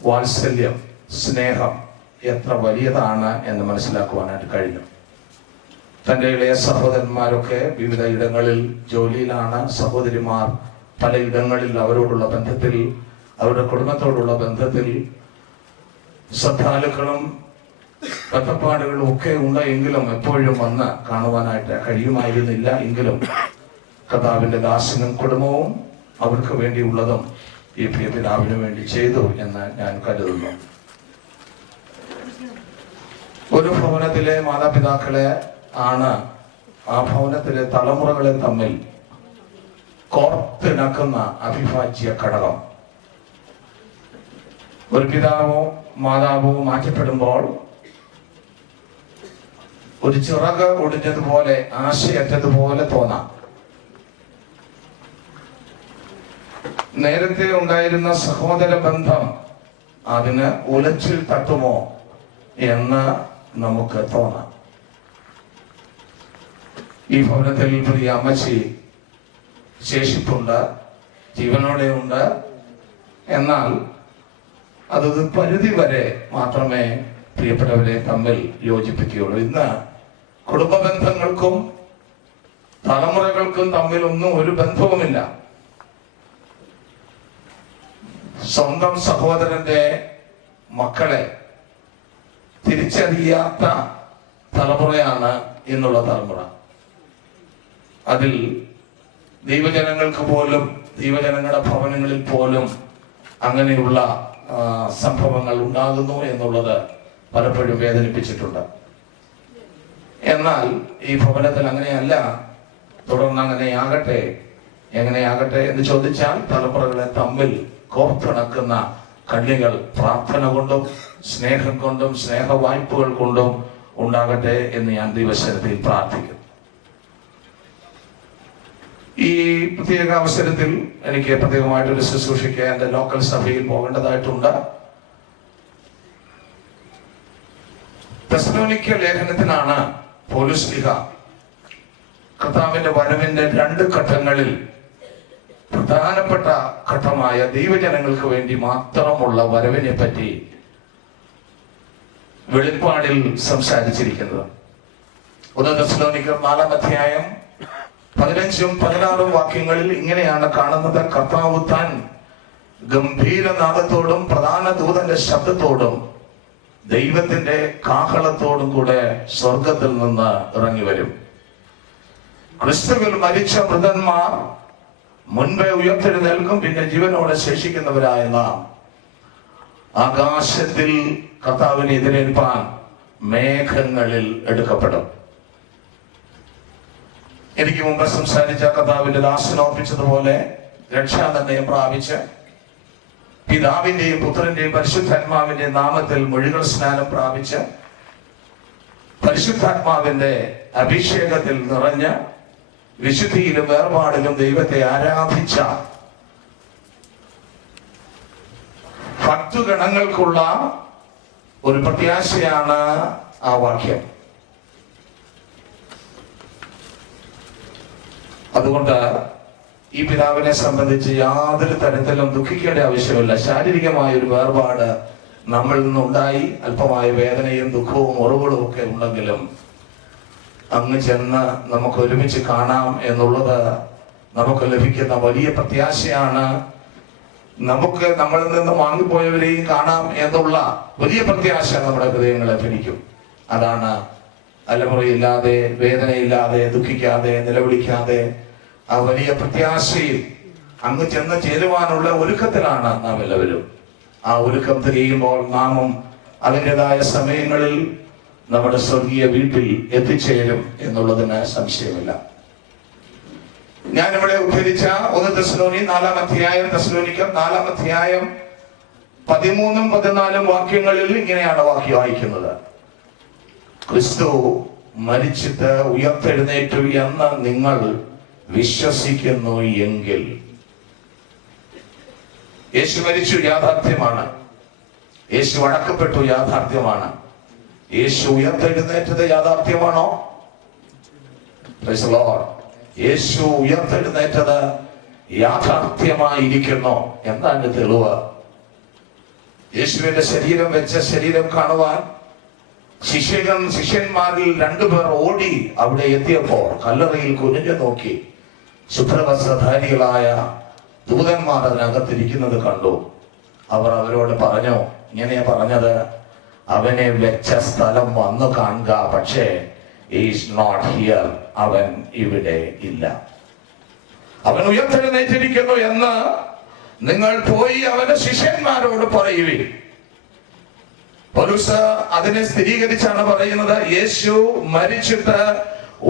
വാത്സല്യം, സ്നേഹം എത്ര വലിയതാണ് എന്ന് മനസ്സിലാക്കുവാനായിട്ട് കഴിഞ്ഞു. തൻ്റെ ഇളയ സഹോദരന്മാരൊക്കെ വിവിധ ഇടങ്ങളിൽ ജോലിയിലാണ്. സഹോദരിമാർ പല ഇടങ്ങളിൽ അവരോടുള്ള ബന്ധത്തിൽ, അവരുടെ കുടുംബത്തോടുള്ള ബന്ധത്തിൽ ശ്രദ്ധാലുക്കളും ബന്ധപ്പാടുകളും ഒക്കെ ഉണ്ടെങ്കിലും എപ്പോഴും വന്ന് കാണുവാനായിട്ട് കഴിയുമായിരുന്നില്ല. എങ്കിലും കർത്താവിന്റെ ദാസനും കുടുംബവും അവർക്ക് വേണ്ടിയുള്ളതും ഈ പ്രിയ പിതാവിന് വേണ്ടി ചെയ്തു എന്ന് ഞാൻ കരുതുന്നു. ഒരു ഭവനത്തിലെ മാതാപിതാക്കളെ ആണ് ആ ഭവനത്തിലെ തലമുറകളെ തമ്മിൽ കോർത്തിണക്കുന്ന അവിഭാജ്യ ഘടകം. ഒരു പിതാവോ മാതാവോ മാറ്റപ്പെടുമ്പോൾ ഒരു ചിറക് ഒടിഞ്ഞതുപോലെ, ആശയറ്റതുപോലെ തോന്നാം. നേരത്തെ ഉണ്ടായിരുന്ന സഹോദര ബന്ധം അതിന് ഉലച്ചിൽ തട്ടുമോ എന്ന് നമുക്ക് തോന്നാം. ഈ ഭവനത്തിൽ പ്രിയ അമ്മച്ചി ശേഷിപ്പുണ്ട്, ജീവനോടെ ഉണ്ട്. എന്നാൽ അതൊരു പരിധി വരെ മാത്രമേ പ്രിയപ്പെട്ടവരെ തമ്മിൽ യോജിപ്പിക്കുകയുള്ളൂ. ഇന്ന് കുടുംബ ബന്ധങ്ങൾക്കും തലമുറകൾക്കും തമ്മിലൊന്നും ഒരു ബന്ധവുമില്ല. സ്വന്തം സഹോദരന്റെ മക്കളെ തിരിച്ചറിയാത്ത തലമുറയാണ് ഇന്നുള്ള തലമുറ. അതിൽ ദൈവജനങ്ങൾക്ക് പോലും, ദൈവജനങ്ങളുടെ ഭവനങ്ങളിൽ പോലും അങ്ങനെയുള്ള സംഭവങ്ങൾ ഉണ്ടാകുന്നു എന്നുള്ളത് പലപ്പോഴും വേദനിപ്പിച്ചിട്ടുണ്ട്. എന്നാൽ ഈ ഭവനത്തിൽ അങ്ങനെയല്ല. തുടർന്ന് എങ്ങനെയാകട്ടെ എന്ന് ചോദിച്ചാൽ തലമുറകളെ തമ്മിൽ കോർത്തിണക്കുന്ന കണ്ണികൾ പ്രാർത്ഥന കൊണ്ടും സ്നേഹം കൊണ്ടും സ്നേഹവായ്പകൾ കൊണ്ടും ഉണ്ടാകട്ടെ എന്ന് ഞാൻ ദൈവസന്നിധിയിൽ പ്രാർത്ഥിക്കുന്നു. ഈ പ്രത്യേക അവസരത്തിൽ എനിക്ക് പ്രത്യേകമായിട്ടൊരു ശുശ്രൂഷയ്ക്ക് എൻ്റെ ലോക്കൽ സഭയിൽ പോകേണ്ടതായിട്ടുണ്ട്. തെസ്സലോനിക്ക ലേഖനത്തിനാണ് പൗലോസ് ശ്ലീഹ കർത്താവിന്റെ വരവിന്റെ 2 ഘട്ടങ്ങളിൽ പ്രധാനപ്പെട്ട ഘട്ടമായ ദൈവജനങ്ങൾക്ക് വേണ്ടി മാത്രമുള്ള വരവിനെ പറ്റി വെളിപ്പാടിൽ സംസാരിച്ചിരിക്കുന്നത്. 1 തെസ്സലോനിക്കർ 4-ാം അധ്യായം 15-ഉം 16-ഉം വാക്യങ്ങളിൽ ഇങ്ങനെയാണ് കാണുന്നത്. കർത്താവ് താൻ ഗംഭീരനാദത്തോടും പ്രധാന ദൂതന്റെ ശബ്ദത്തോടും ദൈവത്തിന്റെ കാഹളത്തോടും കൂടെ സ്വർഗത്തിൽ നിന്ന് ഇറങ്ങി വരും. ക്രിസ്തുവിൽ മരിച്ച മൃതന്മാർ മുൻപേ ഉയർത്തെഴുന്നേൽക്കും. പിന്നെ ജീവനോടെ ശേഷിക്കുന്നവരായ നാം ആകാശത്തിൽ കർത്താവിനെ എതിരേൽപ്പാൻ മേഘങ്ങളിൽ എടുക്കപ്പെടും. എനിക്ക് മുമ്പ് സംസാരിച്ച കർത്താവിന്റെ ദാസൻ ഓർപ്പിച്ചതുപോലെ രക്ഷാനിർണയം പ്രാപിച്ച് പിതാവിന്റെയും പുത്രന്റെയും പരിശുദ്ധാത്മാവിന്റെ നാമത്തിൽ മൊഴികൾ സ്നാനം പ്രാപിച്ച് പരിശുദ്ധാത്മാവിന്റെ അഭിഷേകത്തിൽ നിറഞ്ഞ് വിശുദ്ധിയിലും വേർപാടിലും ദൈവത്തെ ആരാധിച്ച ഭക്തഗണങ്ങൾക്കുള്ള ഒരു പ്രത്യാശയാണ് ആ വാക്യം. അതുകൊണ്ട് ഈ പിതാവിനെ സംബന്ധിച്ച് യാതൊരു തരത്തിലും ദുഃഖിക്കേണ്ട ആവശ്യമില്ല. ശാരീരികമായ ഒരു വേർപാട് നമ്മളിൽ നിന്നുണ്ടായി, അല്പമായ വേദനയും ദുഃഖവും മുറിവുകളും ഒക്കെ ഉണ്ടെങ്കിലും അങ്ങ് ചെന്ന് നമുക്ക് ഒരുമിച്ച് കാണാം എന്നുള്ളത് നമുക്ക് ലഭിക്കുന്ന വലിയ പ്രത്യാശയാണ്. നമുക്ക് നമ്മളിൽ നിന്ന് വാങ്ങിപ്പോയവരെയും കാണാം എന്നുള്ള വലിയ പ്രത്യാശ നമ്മുടെ ഹൃദയങ്ങളെ ഭരിക്കും. അതാണ് തലമുറയില്ലാതെ, വേദനയില്ലാതെ, ദുഃഖിക്കാതെ, നിലവിളിക്കാതെ ആ വലിയ പ്രത്യാശയിൽ അങ്ങ് ചെന്ന് ചേരുവാനുള്ള ഒരുക്കത്തിലാണ് നാം എല്ലാവരും. ആ ഒരുക്കം തിരിയുമ്പോൾ നാമും അതിൻ്റെതായ സമയങ്ങളിൽ നമ്മുടെ സ്വർഗീയ വീട്ടിൽ എത്തിച്ചേരും എന്നുള്ളതിന് സംശയമില്ല. ഞാനിവിടെ ഉദ്ധരിച്ച 1 തെസ്സലോനിക്കർ 4-ാം അധ്യായം, തെസ്സലോനിക്കർ 4-ാം അധ്യായം 13-ഉം 14-ഉം വാക്യങ്ങളിൽ ഇങ്ങനെയാണ് വാക്യം വായിക്കുന്നത്: ക്രിസ്തു മരിച്ചിട്ട് ഉയർത്തെഴുന്നേറ്റു എന്ന് നിങ്ങൾ വിശ്വസിക്കുന്നു എങ്കിൽ. യേശു മരിച്ചു, യാഥാർത്ഥ്യമാണ്. യേശു അടക്കപ്പെട്ടു, യാഥാർത്ഥ്യമാണ്. യേശു ഉയർത്തെഴുന്നേറ്റത് യാഥാർത്ഥ്യമാണോ? Praise the lord. യേശു ഉയർത്തെഴുന്നേറ്റത് യാഥാർത്ഥ്യമായിരിക്കുന്നു. എന്താണ് തെളിവ്? യേശുവിന്റെ ശരീരം വെച്ച ശരീരം കാണുവാൻ ശിഷ്യന്മാരിൽ 2 പേർ ഓടി അവിടെ എത്തിയപ്പോൾ കല്ലറയിൽ കുനിഞ്ഞു നോക്കി ശുഭ്രവസ്ത്രധാരികളായ ദൂതന്മാർ അതിനകത്തിരിക്കുന്നത് കണ്ടു. അവർ അവരോട് പറഞ്ഞു, ഇങ്ങനെയാ പറഞ്ഞത്: അവനെ വെച്ച സ്ഥലം വന്നു കാണുക, പക്ഷേ ഈസ് നോട്ട് ഹിയർ, അവൻ ഇവിടെ ഇല്ല. അവൻ ഉയർത്തെഴുന്നേറ്റിരിക്കുന്നു എന്ന് നിങ്ങൾ പോയി അവന്റെ ശിഷ്യന്മാരോട് പറയുവിൻ. പൗലോസ് അതിനെ സ്ഥിരീകരിച്ചാണ് പറയുന്നത്: യേശു മരിച്ചിട്ട്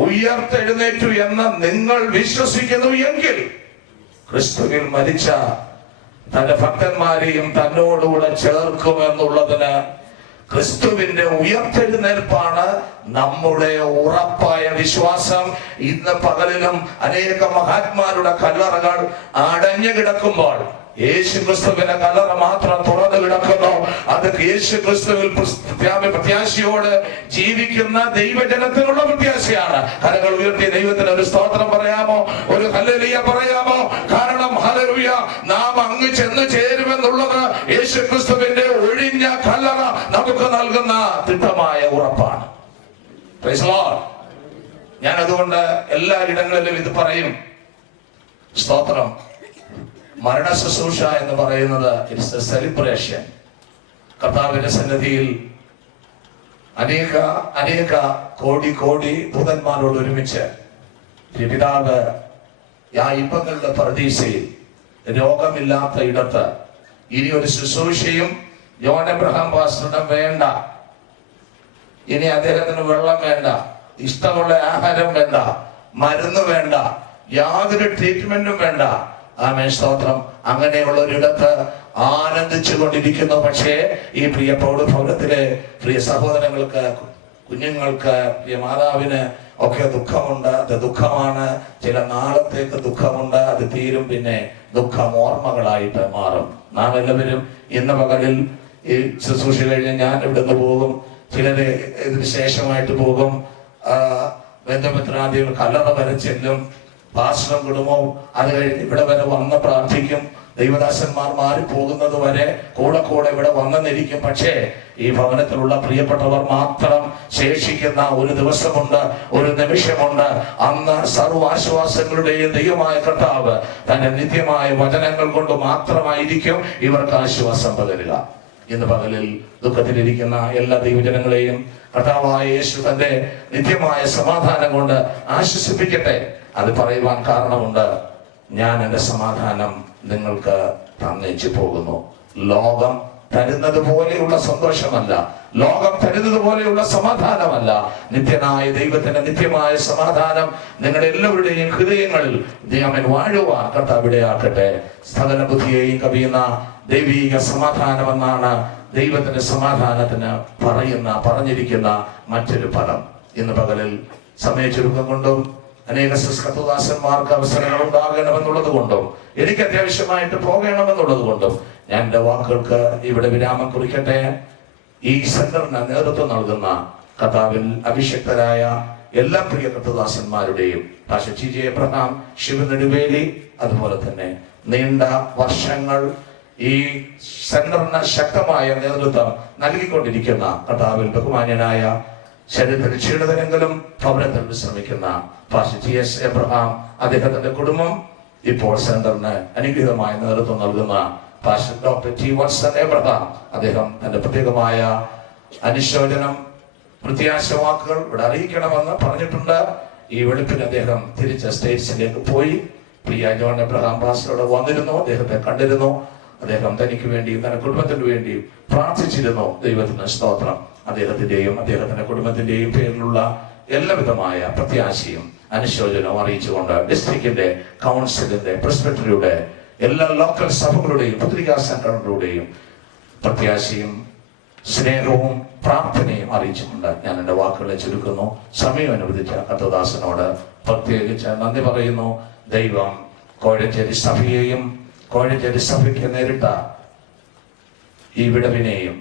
ഉയർത്തെഴുന്നേറ്റു എന്ന് നിങ്ങൾ വിശ്വസിക്കുന്നു എങ്കിൽ ക്രിസ്തുവിൽ മരിച്ച തന്റെ ഭക്തന്മാരെയും തന്നോടുകൂടെ ചേർക്കുമെന്നുള്ളതിന് ക്രിസ്തുവിന്റെ ഉയർത്തെഴുന്നേൽപ്പാണ് നമ്മുടെ ഉറപ്പായ വിശ്വാസം. ഇന്ന് പകലിലും അനേക മഹാത്മാരുടെ കല്ലറകൾ അടഞ്ഞു കിടക്കുമ്പോൾ യേശു ക്രിസ്തുവിന്റെ കല്ലറ മാത്രം തുറന്നു കിടക്കുന്നു. അത് യേശു ക്രിസ്തുവിൽ പ്രത്യാശയോട് ജീവിക്കുന്ന ദൈവജനത്തിനുള്ള പ്രത്യാശയാണ്. കരങ്ങൾ ഉയർത്തി ദൈവത്തിന് ഒരു സ്തോത്രം പറയാമോ? ഒരു ഹല്ലേലൂയ പറയാമോ? കാരണം ഹല്ലേലൂയ, നാം അങ്ങ് ചെന്ന് ചേരുമെന്നുള്ളത് യേശു ക്രിസ്തുവിന്റെ ഒഴിഞ്ഞ കല്ലറ നമുക്ക് നൽകുന്ന തിട്ടമായ ഉറപ്പാണ്. Price the Lord. ഞാൻ അതുകൊണ്ട് എല്ലാ ഇടങ്ങളിലും ഇത് പറയും. സ്തോത്രം. മരണ ശുശ്രൂഷ എന്ന് പറയുന്നത് ഇറ്റ്സ് എ സെലിബ്രേഷൻ. കർത്താവിന്റെ സന്നിധിയിൽ അനേക കോടി ദൂതന്മാരോട് ഒരുമിച്ച് പിതാവ് ആ ഇമ്പങ്ങളുടെ പ്രതീക്ഷയിൽ രോഗമില്ലാത്ത ഇടത്ത് ഇനി ഒരു ശുശ്രൂഷയും ജോൺ എബ്രഹാം പാസ്റ്ററിനും വേണ്ട, ഇനി അദ്ദേഹത്തിന് വെള്ളം വേണ്ട, ഇഷ്ടമുള്ള ആഹാരം വേണ്ട, മരുന്ന് വേണ്ട, യാതൊരു ട്രീറ്റ്മെന്റും വേണ്ട. ആമേൻ, സ്തോത്രം. അങ്ങനെയുള്ള ഒരിടത്ത് ആനന്ദിച്ചു കൊണ്ടിരിക്കുന്നു. പക്ഷേ ഈ പ്രിയ പൗരഭവനത്തിലെ പ്രിയ സഹോദരങ്ങൾക്ക്, കുഞ്ഞുങ്ങൾക്ക്, പ്രിയ മാതാവിന് ഒക്കെ ദുഃഖമുണ്ട്. അത് ദുഃഖമാണ്. ചില നാളത്തേക്ക് ദുഃഖമുണ്ട്. അത് തീരും, പിന്നെ ദുഃഖം ഓർമ്മകളായിട്ട് മാറും. നാം എല്ലാവരും ഇന്ന് പകലിൽ ഈ ശുശ്രൂഷ കഴിഞ്ഞ് ഞാൻ ഇവിടുന്ന് പോകും, ചിലര് ഇതിന് ശേഷമായിട്ട് പോകും. ബന്ധുമിത്രാദികൾ കല്ലറ വരെ ചെല്ലും, പാസ്റ്ററും കുടുംബവും അത് കഴിഞ്ഞ് ഇവിടെ വരെ വന്ന് പ്രാർത്ഥിക്കും. ദൈവദാസന്മാർ മാറിപ്പോകുന്നത് വരെ കൂടെ ഇവിടെ വന്നെന്നിരിക്കും. പക്ഷേ ഈ ഭവനത്തിലുള്ള പ്രിയപ്പെട്ടവർ മാത്രം ശേഷിക്കുന്ന ഒരു ദിവസമുണ്ട്, ഒരു നിമിഷമുണ്ട്. അന്ന് സർവാശ്വാസങ്ങളുടെയും ദൈവമായ കർത്താവ് തന്റെ നിത്യമായ വചനങ്ങൾ കൊണ്ട് മാത്രമായിരിക്കും ഇവർക്ക് ആശ്വാസം പകരുക. ഇന്ന് പകലിൽ ദുഃഖത്തിലിരിക്കുന്ന എല്ലാ ദൈവജനങ്ങളെയും കർത്താവായ യേശു തന്റെ നിത്യമായ സമാധാനം കൊണ്ട് ആശ്വസിപ്പിക്കട്ടെ. അത് പറയുവാൻ കാരണമുണ്ട്. ഞാൻ എന്റെ സമാധാനം നിങ്ങൾക്ക് തന്നേച്ചു പോകുന്നു. ലോകം തരുന്നത് പോലെയുള്ള സന്തോഷമല്ല, ലോകം തരുന്നത് പോലെയുള്ള സമാധാനമല്ല. നിത്യനായ ദൈവത്തിന്റെ നിത്യമായ സമാധാനം നിങ്ങളുടെ എല്ലാവരുടെയും ഹൃദയങ്ങളിൽ ദൈവം വാഴുവാൻ കർത്താവ് ഇടയാക്കട്ടെ. സകല ബുദ്ധിയെയും കവിയുന്ന ദൈവീക സമാധാനമെന്നാണ് ദൈവത്തിന്റെ സമാധാനത്തിന് പറഞ്ഞിരിക്കുന്ന മറ്റൊരു പദം. ഇന്ന് പകലിൽ സമയ ചുരുക്കം കൊണ്ടും അനേക കർത്തൃദാസന്മാർക്ക് അവസരങ്ങൾ ഉണ്ടാകണമെന്നുള്ളത് കൊണ്ടും എനിക്ക് അത്യാവശ്യമായിട്ട് പോകണമെന്നുള്ളത് കൊണ്ടും ഞാൻ എൻ്റെ വാക്കുകൾക്ക് ഇവിടെ വിരാമം കുറിക്കട്ടെ. ഈ സെന്ററിന് നേതൃത്വം നൽകുന്ന കർത്താവിൽ അഭിഷിക്തരായ എല്ലാ പ്രിയ കർത്തദാസന്മാരുടെയും പാസ്റ്റർ ടി ജെ എബ്രഹാം, ശിവനെടുവേലി, അതുപോലെ തന്നെ നീണ്ട വർഷങ്ങൾ ഈ സെന്ററിന് ശക്തമായ നേതൃത്വം നൽകിക്കൊണ്ടിരിക്കുന്ന കർത്താവിൽ ബഹുമാന്യനായ ശരീരത്തിൽ ക്ഷീണിതരെങ്കിലും ഭവനത്തിൽ വിശ്രമിക്കുന്ന പാസ്റ്റർ ടി എസ് എബ്രഹാം, അദ്ദേഹത്തിന്റെ കുടുംബം, ഇപ്പോൾ സെന്ററിന് അനുഗ്രഹമായ നേതൃത്വം നൽകുന്ന pastor doctor T Valsan Abraham, അദ്ദേഹം തന്റെ പ്രത്യേകമായ അനുശോചനം, പ്രത്യാശവാക്കുകൾ ഇവിടെ അറിയിക്കണമെന്ന് പറഞ്ഞിട്ടുണ്ട്. ഈ വെളുപ്പിൽ അദ്ദേഹം തിരിച്ച് സ്റ്റേറ്റ്സിലേക്ക് പോയി. പ്രിയ ജോൺ എബ്രഹാം പാസ്റ്ററോട് വന്നിരുന്നു, അദ്ദേഹത്തെ കണ്ടിരുന്നു. അദ്ദേഹം തനിക്ക് വേണ്ടിയും തന്റെ കുടുംബത്തിന് വേണ്ടിയും പ്രാർത്ഥിച്ചിരുന്നു. ദൈവത്തിന് സ്തോത്രം. അദ്ദേഹത്തിന്റെയും അദ്ദേഹത്തിന്റെ കുടുംബത്തിന്റെയും പേരിലുള്ള എല്ലാവിധമായ പ്രത്യാശയും അനുശോചനവും അറിയിച്ചുകൊണ്ട് ഡിസ്ട്രിക്റ്റിന്റെ കൗൺസിലിന്റെ പ്രസിഡന്റിലൂടെ എല്ലാ ലോക്കൽ സഭകളുടെയും പത്രികാ സംഘടനകളുടെയും പ്രത്യാശയും സ്നേഹവും പ്രാർത്ഥനയും അറിയിച്ചുകൊണ്ട് ഞാൻ എൻ്റെ വാക്കുകളെ ചുരുക്കുന്നു. സമയം അനുവദിച്ച കർത്തദാസനോട് പ്രത്യേകിച്ച് നന്ദി പറയുന്നു. ദൈവം കോഴഞ്ചേരി സഭയെയും കോഴഞ്ചേരി സഭയ്ക്ക് നേരിട്ട ഈ വിടവിനെയും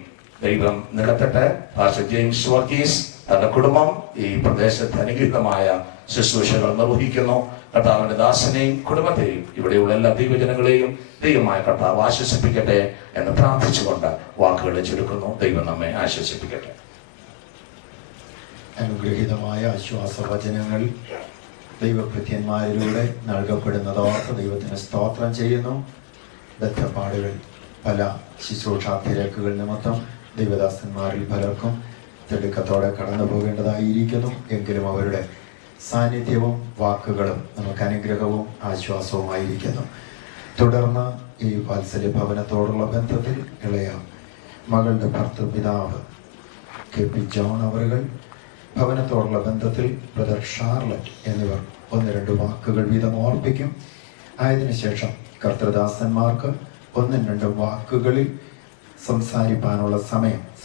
ദൈവം നികത്തട്ടെ. പാസ്റ്റർ ജെയിംസ് വർഗീസ്, തന്റെ കുടുംബം ഈ പ്രദേശത്ത് അനുഗ്രഹമായ ശുശ്രൂഷകൾ നിർവഹിക്കുന്നു. കർത്താവിന്റെ ദാസനെയും കുടുംബത്തെയും ഇവിടെയുള്ള എല്ലാ ദൈവജനങ്ങളെയും ദൈവമായ കർത്താവ് ആശ്വസിപ്പിക്കട്ടെ എന്ന് പ്രാർത്ഥിച്ചുകൊണ്ട് വാക്കുകളെ ചുരുക്കുന്നു. ദൈവം നമ്മെ ആശ്വസിപ്പിക്കട്ടെ. അനുഗ്രഹീതമായ ആശ്വാസവചനങ്ങൾ ദൈവഭൃത്യന്മാരിലൂടെ നൽകപ്പെടുന്നതോർത്ത് ദൈവത്തിന് സ്തോത്രം ചെയ്യുന്നു. ബദ്ധപ്പാടുകൾ, പല ശുശ്രൂഷാ തിരക്കുകൾ നിമിത്തം ദൈവദാസന്മാരിൽ പലർക്കും തിടുക്കത്തോടെ കടന്നു പോകേണ്ടതായിരിക്കുന്നു. എങ്കിലും അവരുടെ സാന്നിധ്യവും വാക്കുകളും നമുക്ക് അനുഗ്രഹവും ആശ്വാസവുമായിരിക്കുന്നു. തുടർന്ന് ഈ വാത്സല്യ ഭവനത്തോടുള്ള ബന്ധത്തിൽ ഇളയ മകളുടെ ഭർത്തൃപിതാവ് കെ പി ജോൺ അവറുകൾ, ഭവനത്തോടുള്ള ബന്ധത്തിൽ ബ്രദർ ഷാർലറ്റ് എന്നിവർ 1-2 വാക്കുകൾ വീതം ഓർപ്പിക്കും. ആയതിനുശേഷം കർത്തൃദാസന്മാർക്ക് 1-2 വാക്കുകളിൽ സംസാരിപ്പാനുള്ള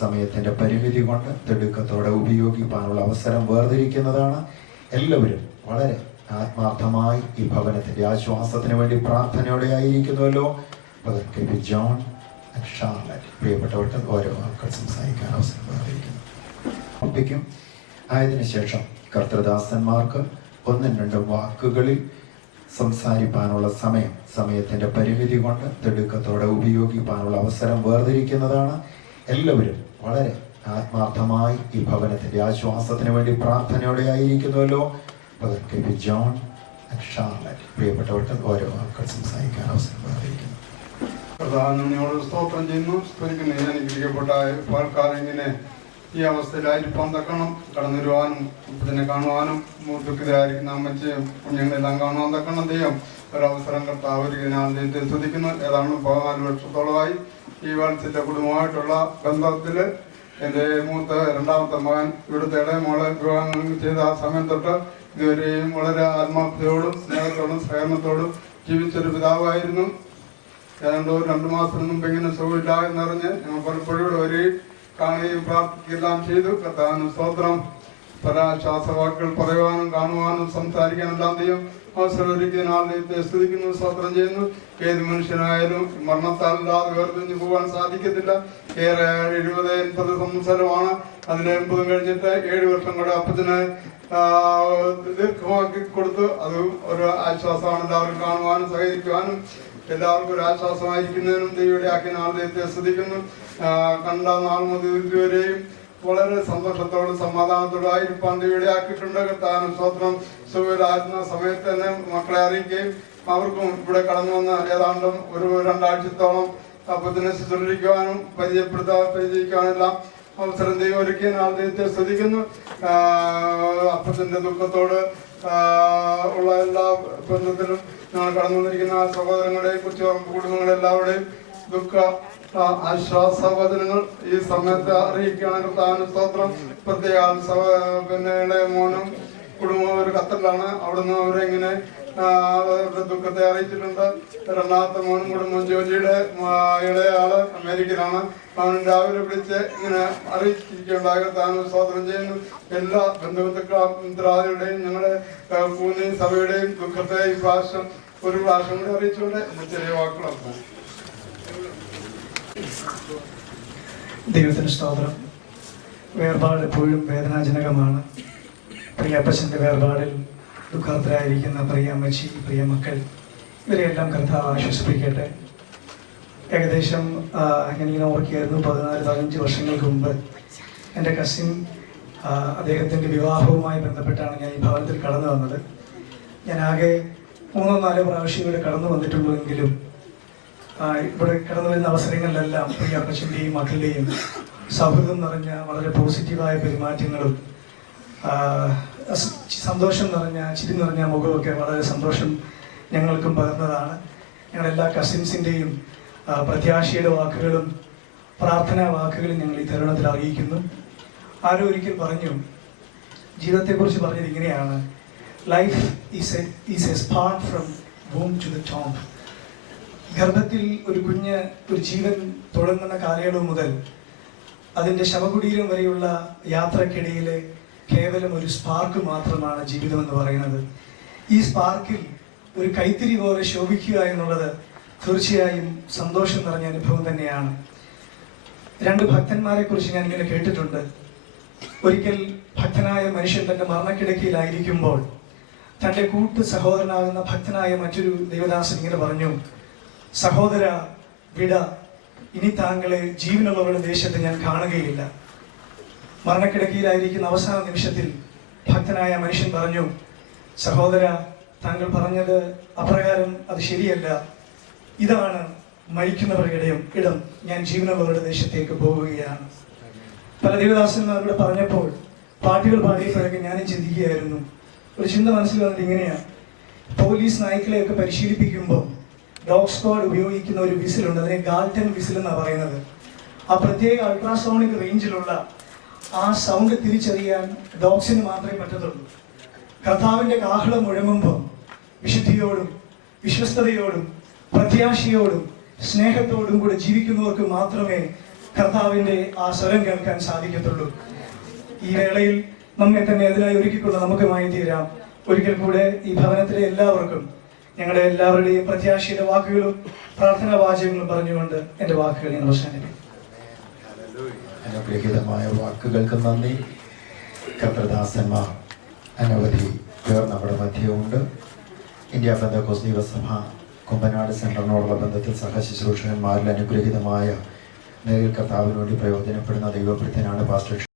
സമയത്തിന്റെ പരിമിതി കൊണ്ട് തിടുക്കത്തോടെ ഉപയോഗിക്കാനുള്ള അവസരം വേർതിരിക്കുന്നതാണ്. എല്ലാവരും വളരെ ആത്മാർത്ഥമായി ഈ ഭവനത്തിന്റെ ആശ്വാസത്തിന് വേണ്ടി പ്രാർത്ഥനയോടെ ആയിരിക്കുന്നുവല്ലോ. Brother K P John, Charlotte, പ്രിയപ്പെട്ടവർക്ക് ഓരോ വാക്കുകൾ സംസാരിക്കാൻ അവസരം വേർതിരിക്കുന്നു ഒപ്പിക്കും. ആയതിനുശേഷം കർത്തൃദാസന്മാർക്ക് 1-2 വാക്കുകളിൽ സംസാരിപ്പാനുള്ള സമയത്തിന്റെ പരിമിതി കൊണ്ട് തിടുക്കത്തോടെ ഉപയോഗിക്കാനുള്ള അവസരം വേർതിരിക്കുന്നതാണ്. എല്ലാവരും വളരെ ആത്മാർത്ഥമായി ഈ ഭവനത്തിന്റെ ആശ്വാസത്തിന് വേണ്ടി പ്രാർത്ഥനയോടെ ആയിരിക്കുന്നുവല്ലോ. Brother K P John, Charlotte, പ്രിയപ്പെട്ടവർക്ക് ഓരോ വാക്കുകൾ സംസാരിക്കാൻ അവസരം വേർതിരിക്കുന്നു. പ്രധാനോട് സ്തോത്രം ചെയ്യുന്നു. സ്തുതിക്കുന്നു. അനുഗ്രഹിക്കപ്പെട്ട പാൽക്കാലം ഇങ്ങനെ ഈ അവസ്ഥയിലായിരിക്കാൻ തക്കണം, കടന്നു വരുവാനും ഇതിനെ കാണുവാനും ദുഃഖിതരായിരിക്കുന്ന അമ്മച്ചയും കുഞ്ഞുങ്ങളെല്ലാം കാണുവാൻ തക്കണം ദൈവം ഒരവസരം കർത്താവ് ഞാൻ ദൈവത്തെ സ്തുതിക്കുന്നു. ഏതാണ്ട് 14 വർഷത്തോളമായി ഈ വാത്സല്യ കുടുംബമായിട്ടുള്ള ബന്ധത്തിൽ എൻ്റെ രണ്ടാമത്തെ മകൻ ഇവിടുത്തെ മോളെ വിവാഹം ചെയ്ത ആ സമയം തൊട്ട് ഇതുവരെയും വളരെ ആത്മാർത്ഥതയോടും സ്നേഹത്തോടും സഹകരണത്തോടും ജീവിച്ചൊരു പിതാവായിരുന്നു. ഏതാണ്ട് 2 മാസം മുമ്പ് ഇങ്ങനെ സുഖമില്ല എന്നറിഞ്ഞ് ഞങ്ങൾ പലപ്പോഴും ഇവിടെ വരികയും കാണുകയും പ്രാർത്ഥിക്കുകയെല്ലാം ചെയ്തു. കർത്താവിന് സ്തോത്രം. പല ശ്വാസവാക്കുകൾ പറയുവാനും കാണുവാനും സംസാരിക്കാനെല്ലാം ദൈവം അവസരം ഒരുക്കിയതിനാൽ ദൈവത്തെ സ്തുതിക്കുന്നു, സ്തോത്രം ചെയ്യുന്നു. ഏത് മനുഷ്യനായാലും മരണത്താലല്ലാതെ വേർതിരിഞ്ഞു പോകാൻ സാധിക്കത്തില്ല. ഏറെ 70-80 സംവത്സരമാണ്. അതിന് 80 കഴിഞ്ഞിട്ട് 7 വർഷം കൂടെ അപ്പത്തിന് ദീർഘമാക്കി കൊടുത്തു. അത് ഒരു ആശ്വാസമാണ്. എല്ലാവരും കാണുവാനും സഹകരിക്കുവാനും എല്ലാവർക്കും ഒരു ആശ്വാസമായിരിക്കുന്നതിനും ദൈവയുടെ ആക്കിയ നാൾ ദൈവത്തെ സ്തുതിക്കുന്നു. കണ്ട നാൾ മുതൽ ഇതുവരെയും വളരെ സന്തോഷത്തോടും സമാധാനത്തോടും ആയിരിക്കാൻ ദൈവയുടെ ആക്കിയിട്ടുണ്ട്. കർത്താവിന് സ്തോത്രം. സുഖരായിരുന്ന സമയത്ത് തന്നെ മക്കളെ അറിയിക്കുകയും അവർക്കും ഇവിടെ കടന്നു വന്ന ഏതാണ്ടും ഒരു 2 ആഴ്ചത്തോളം അപ്പത്തിനെ ശുശ്രൂഷിക്കുവാനും പരിചയിക്കുവാനെല്ലാം അവസരം ദൈവം ഒരുക്കിയ നാൾ ദൈവത്തെ സ്തുതിക്കുന്നു. അപ്പത്തിന്റെ ദുഃഖത്തോട് ഉള്ള എല്ലാ ബന്ധത്തിലും ഞങ്ങൾ കടന്നു വന്നിരിക്കുന്ന സഹോദരങ്ങളെ കുറിച്ച് കുടുംബങ്ങളെല്ലാവരുടെയും ദുഃഖ ആശ്വാസവചനങ്ങൾ ഈ സമയത്ത് അറിയിക്കുകയാണ്. കർത്താവിന് സ്തോത്രം. പ്രത്യേക മോനും കുടുംബം ഒരു ഖത്തറിലാണ്. അവിടുന്ന് അവരെങ്ങനെ ദുഃഖത്തെ അറിയിച്ചിട്ടുണ്ട്. രണ്ടാമത്തെ മോനും കുടുംബം ജോലിയുടെ ഇളയാള് അമേരിക്കയിലാണ്. അവൻ രാവിലെ വിളിച്ച് ഇങ്ങനെ അറിയിച്ചിരിക്കുകയുണ്ടായ കർത്താവിന് സ്തോത്രം ചെയ്യുന്നു. എല്ലാ ബന്ധുമിത്രാദികളുടെയും ഞങ്ങളുടെ കൂന്നി സഭയുടെയും ദുഃഖത്തെ ഈ പ്രാവശ്യം ഒരു പ്രാവശ്യം കൂടി അറിയിച്ചുകൊണ്ട് ചെറിയ വാക്കുകളാണ്. ദൈവത്തിന് സ്തോത്രം. വേർപാട് എപ്പോഴും വേദനാജനകമാണ്. പ്രിയപ്പച്ചൻ്റെ വേർപാടിൽ ദുഃഖാർത്തരായിരിക്കുന്ന പ്രിയ അമ്മച്ചി, പ്രിയ മക്കൾ, ഇവരെയെല്ലാം കർത്താവ് ആശ്വസിപ്പിക്കട്ടെ. ഏകദേശം ഞാനിങ്ങനെ ഓർക്കുകയായിരുന്നു, 14-15 വർഷങ്ങൾക്ക് മുമ്പ് എൻ്റെ കസിൻ അദ്ദേഹത്തിൻ്റെ വിവാഹവുമായി ബന്ധപ്പെട്ടാണ് ഞാൻ ഈ ഭവനത്തിൽ കടന്നു വന്നത്. ഞാൻ ആകെ 3-4 പ്രാവശ്യം ഇവിടെ കടന്നു വന്നിട്ടുള്ളൂ എങ്കിലും ഇവിടെ കടന്നു വരുന്ന അവസരങ്ങളിലെല്ലാം പ്രിയ അപ്പച്ചൻ്റെയും മക്കളുടെയും സൗഹൃദം നിറഞ്ഞ വളരെ പോസിറ്റീവായ പെരുമാറ്റങ്ങളും സന്തോഷം നിറഞ്ഞ ചിരി നിറഞ്ഞ മുഖമൊക്കെ വളരെ സന്തോഷം ഞങ്ങൾക്കും പകർന്നതാണ്. ഞങ്ങളെല്ലാ കസിൻസിൻ്റെയും പ്രത്യാശയുടെ വാക്കുകളും പ്രാർത്ഥനാ വാക്കുകളും ഞങ്ങൾ ഈ തരുണത്തിൽ അറിയിക്കുന്നു. ആരോ ഒരിക്കൽ പറഞ്ഞു, ജീവിതത്തെക്കുറിച്ച് പറഞ്ഞത് ഇങ്ങനെയാണ്: life is a spark from womb to the tomb. ഗർഭത്തിൽ ഒരു കുഞ്ഞ് ഒരു ജീവൻ തുടങ്ങുന്ന കാലയളവ് മുതൽ അതിൻ്റെ ശവകുടീരം വരെയുള്ള യാത്രക്കിടയിലെ കേവലം ഒരു സ്പാർക്ക് മാത്രമാണ് ജീവിതം എന്ന് പറയുന്നത്. ഈ സ്പാർക്കിൽ ഒരു കൈത്തിരി പോലെ ശോഭിക്കുക എന്നുള്ളത് തീർച്ചയായും സന്തോഷം നിറഞ്ഞ അനുഭവം തന്നെയാണ്. 2 ഭക്തന്മാരെ കുറിച്ച് ഞാൻ ഇങ്ങനെ കേട്ടിട്ടുണ്ട്. ഒരിക്കൽ ഭക്തനായ മനുഷ്യൻ തൻ്റെ മരണക്കിടക്കയിലായിരിക്കുമ്പോൾ തൻ്റെ കൂട്ടു സഹോദരനാകുന്ന ഭക്തനായ മറ്റൊരു ദൈവദാസൻ ഇങ്ങനെ പറഞ്ഞു: സഹോദര, വിട, ഇനി താങ്കളെ ജീവനുള്ളവരുടെ ദേശത്ത് ഞാൻ കാണുകയില്ല. മരണക്കിടക്കയിലായിരിക്കുന്ന അവസാന നിമിഷത്തിൽ ഭക്തനായ മനുഷ്യൻ പറഞ്ഞു: സഹോദര, താങ്കൾ പറഞ്ഞത് അപ്രകാരം അത് ശരിയല്ല. ഇതാണ് മരിക്കുന്നവരുടെ ഇടം, ഞാൻ ജീവനുള്ളവരുടെ ദേശത്തേക്ക് പോവുകയാണ്. പല ദേവദാസന്മാരോട് പറഞ്ഞപ്പോൾ, പാട്ടുകൾ പാടിയപ്പോഴൊക്കെ ഞാനും ചിന്തിക്കുകയായിരുന്നു. ഒരു ചിന്ത മനസ്സിൽ വന്നത് ഇങ്ങനെയാണ്: പോലീസ് നായ്ക്കളെയൊക്കെ പരിശീലിപ്പിക്കുമ്പോൾ ഡോഗ് സ്ക്വാഡ് ഉപയോഗിക്കുന്ന ഒരു വിസിലുണ്ട്, അതിനെ ഗാൾട്ടൻ വിസിൽ എന്നാണ് പറയുന്നത്. ആ പ്രത്യേക അൾട്രാസോണിക് റേഞ്ചിലുള്ള ആ സൗണ്ട് തിരിച്ചറിയാൻ ഡോഗ്സിന് മാത്രമേ പറ്റത്തുള്ളൂ. കർത്താവിൻ്റെ കാഹളം മുഴങ്ങുമ്പോൾ വിശുദ്ധിയോടും വിശ്വസ്തയോടും പ്രത്യാശയോടും സ്നേഹത്തോടും കൂടെ ജീവിക്കുന്നവർക്ക് മാത്രമേ കർത്താവിൻ്റെ ആ സ്വരം കേൾക്കാൻ സാധിക്കത്തുള്ളൂ. ഈ വേളയിൽ നമ്മെ തന്നെ അതിനായി ഒരുക്കിക്കൊണ്ട് നമുക്കുമായി തീരാം. ഒരിക്കൽ കൂടെ ഈ ഭവനത്തിലെ എല്ലാവർക്കും ഞങ്ങളുടെ എല്ലാവരുടെയും പ്രത്യാശയുടെ വാക്കുകളും പ്രാർത്ഥനാ വാചകങ്ങളും പറഞ്ഞുകൊണ്ട് എൻ്റെ വാക്കുകൾ ഞാൻ അവസാനിപ്പിക്കും. അനുഗ്രഹീതമായ വാക്കുകൾക്ക് നന്ദി. കർത്തൃദാസന്മാർ അനവധി പേർ നമ്മുടെ മധ്യമുണ്ട്. ഇന്ത്യ പെന്തക്കോസ്ത് ദൈവസഭ കുമ്പനാട് സെന്ററിനോടുള്ള ബന്ധത്തിൽ സഹശുശ്രൂഷകന്മാരിൽ അനുഗ്രഹീതമായ നേരിൽ കർത്താവിന് വേണ്ടി പ്രയോജനപ്പെടുന്ന ദൈവഭൃത്യനാണ് പാസ്റ്റർ